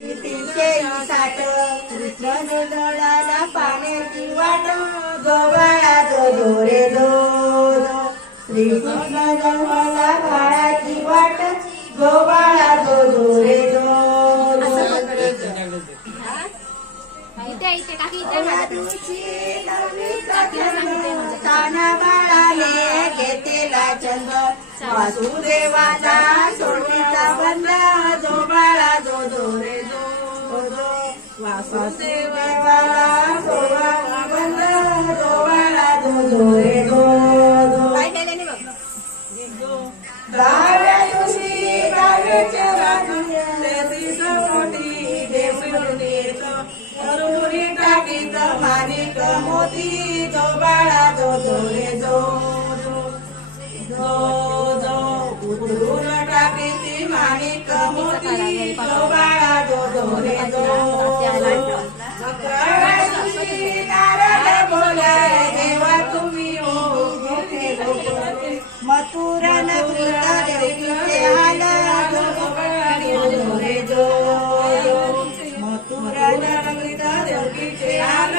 तीनशे साठ कृष्ण जोडाला पाण्याची वाट जोबाळा जो रे जो श्रीकृष्ण जन्माला काळाची वाट जोबाळा जो रे जो ताना बाळाने घेतेला चंद वासुदेवाचा सोडीचा बंद जो बाळा जो रे जो वासुदेवाला सोडा बंद जो बाळा जो रे जो दहाव्या दिवशी दहाव्याच्या रात्री मोठी देवळून येत अरुणी टाकीत माणिक मोती जो बाळा जो रे जो उतरून टाकीत माणिक मोती जो बाळा जो रे जो नारद बोलाय देवा तुम्ही हो मथुरा नगरीत देवीचे हाल जो रे जो मथुरा नगरीत देवीचे हाल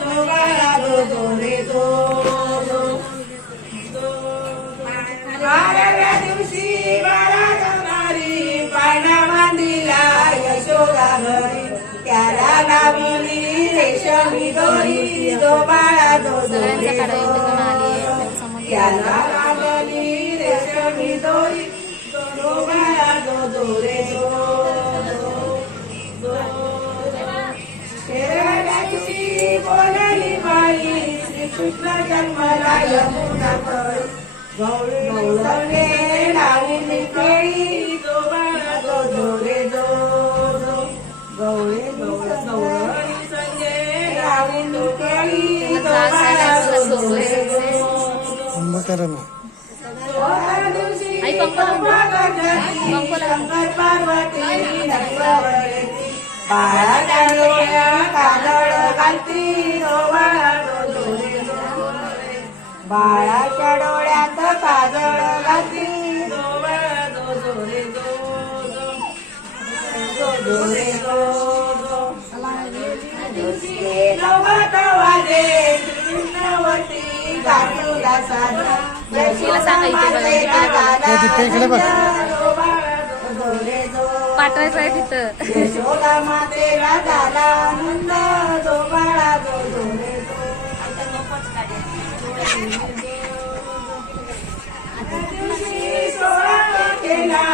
जो बाळा जो रे जो बाराव्या दिवशी बारा जनारी पाळणा बांधिला यशोदा घरी त्याला लावली रेशमी दोरी जो बाळा जो रे जो त्याला लावली रेशमी दोरी जो बाळा जो रे जो तेराव्या दिवशी बोलली बाई श्रीकृष्ण जन्मला यमुना कळी गौरी संगे लावली कळी जो बाळा जो रे जो गौरी संगे लावली कळी जो बाळा जो रे जो शंकर पार्वती बाळाच्या डोळ्या काजळ घालती जो बाळा जो रे जो बाळाच्या डोळ्यात काजळ घालती जो बाळा जो रे जो रे जो नवत वाजे कृष्णवती गाठूला साधा पाठवायचं आहे तिथं यशोदा मातेला झाला आनंद जो बाळा जो रे जो सोळा केला